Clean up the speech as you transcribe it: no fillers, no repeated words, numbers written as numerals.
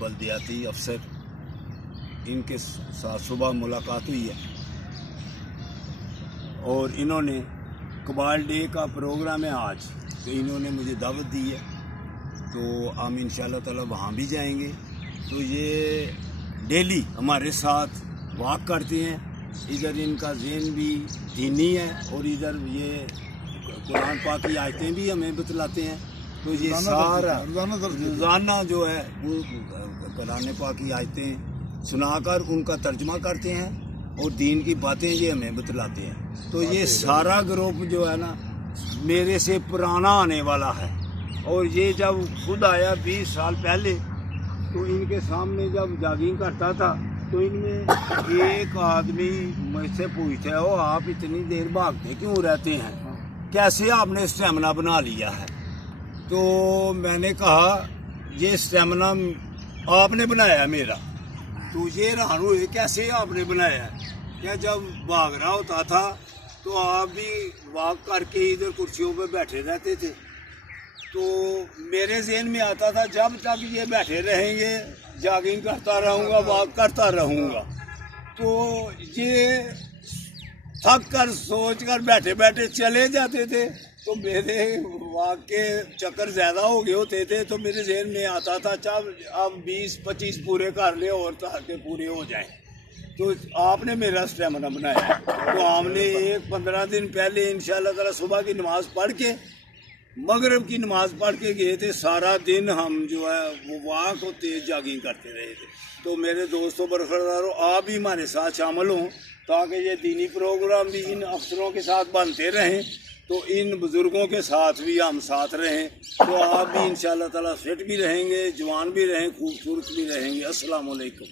बल्दियाती अफसर, इनके साथ सुबह मुलाकात हुई है और इन्होंने कबाल डे का प्रोग्राम है आज, तो इन्होंने मुझे दावत दी है, तो हम इंशाल्लाह ताला वहाँ भी जाएंगे। तो ये डेली हमारे साथ वॉक करते हैं, इधर इनका ज़हन भी दीनी है और इधर ये कुरान पाक की आयतें भी हमें बतलाते हैं। तो ये सारा रोज़ाना जो है वो कुरान पाक की आयतें सुनाकर उनका तर्जमा करते हैं और दीन की बातें ये हमें बतलाते हैं। तो ये सारा ग्रुप जो है ना मेरे से पुराना आने वाला है, और ये जब खुद आया 20 साल पहले, तो इनके सामने जब जॉगिंग करता था तो इनमें एक आदमी मुझसे पूछता है, ओ आप इतनी देर भागते क्यों रहते हैं, कैसे आपने स्टेमिना बना लिया है? तो मैंने कहा ये स्टेमिना आपने बनाया मेरा। तो ये हैरान हुए कैसे आपने बनाया है? क्या जब भाग रहा होता था तो आप भी वॉक करके इधर कुर्सियों पे बैठे रहते थे, तो मेरे ज़हन में आता था जब तक ये बैठे रहेंगे जॉगिंग करता रहूँगा, वॉक करता रहूँगा। तो ये थक कर सोच कर बैठे बैठे चले जाते थे, तो मेरे वॉक के चक्कर ज़्यादा हो गए होते थे, तो मेरे ज़हन में आता था जब अब 20-25 पूरे कर ले और ताकि पूरे हो जाएं। तो आपने मेरा स्टेमिना बनाया है। तो हमने 15 दिन पहले इंशाल्लाह ताला सुबह की नमाज़ पढ़ के मगरिब की नमाज़ पढ़ के गए थे, सारा दिन हम जो है वो वॉक और तेज़ जॉगिंग करते रहे थे। तो मेरे दोस्तों बरकरार आप भी हमारे साथ शामिल हों ताकि ये दीनी प्रोग्राम भी इन अफसरों के साथ बनते रहें, तो इन बुज़ुर्गों के साथ भी हम साथ रहें, तो आप भी इंशाल्लाह ताला फिट भी रहेंगे, जवान भी रहें, खूबसूरत भी रहेंगे। अस्सलाम वालेकुम।